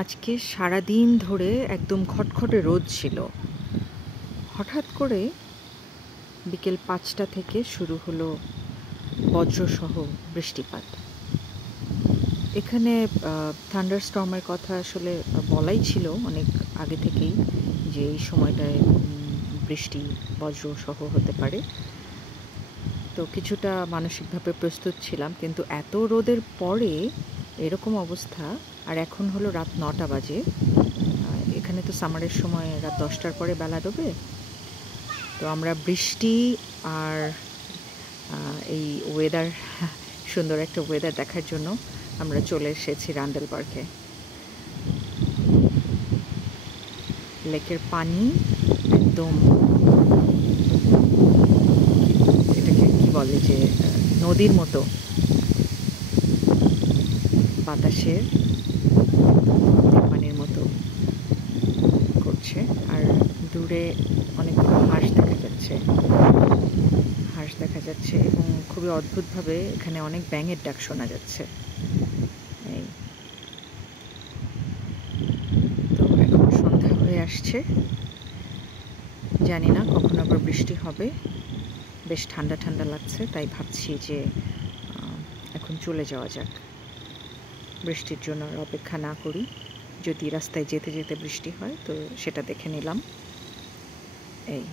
আজকে সারাদিন ধরে একদম খটখটে রোদ ছিল। হঠাৎ করে বিকেল ৫টা থেকে শুরু হলো বজ্রসহ বৃষ্টিপাত। এখানে থান্ডারস্টর্মের কথা আসলে বলাই ছিল অনেক আগে থেকেই যে এই সময়টায় বৃষ্টি বজ্রসহ হতে পারে। তো কিছুটা মানসিকভাবে প্রস্তুত ছিলাম, কিন্তু এত রোদের পরে এরকম অবস্থা। আর এখন হলো রাত ৯টা বাজে। এখানে তো সামারের সময় রাত 10টার পরে বেলা ডোবে। তো আমরা বৃষ্টি আর এই ওয়েদার, সুন্দর একটা ওয়েদার দেখার জন্য আমরা চলে এসেছি রান্ডেল পার্কে। লেকের পানি একদম, এটাকে কি বলে, যে নদীর মতো বাতাসের পানির মতো করছে। আর দূরে অনেকগুলো হাঁস দেখা যাচ্ছে এবং খুবই অদ্ভুতভাবে এখানে অনেক ব্যাঙের ডাক শোনা যাচ্ছে। এই তো এখন সন্ধ্যা হয়ে আসছে, জানি না কখন আবার বৃষ্টি হবে। বেশ ঠান্ডা ঠান্ডা লাগছে, তাই ভাবছি যে এখন চলে যাওয়া যাক, বৃষ্টির জন্য আর অপেক্ষা না করি। যদি রাস্তায় যেতে যেতে বৃষ্টি হয় তো সেটা দেখে নিলাম। এই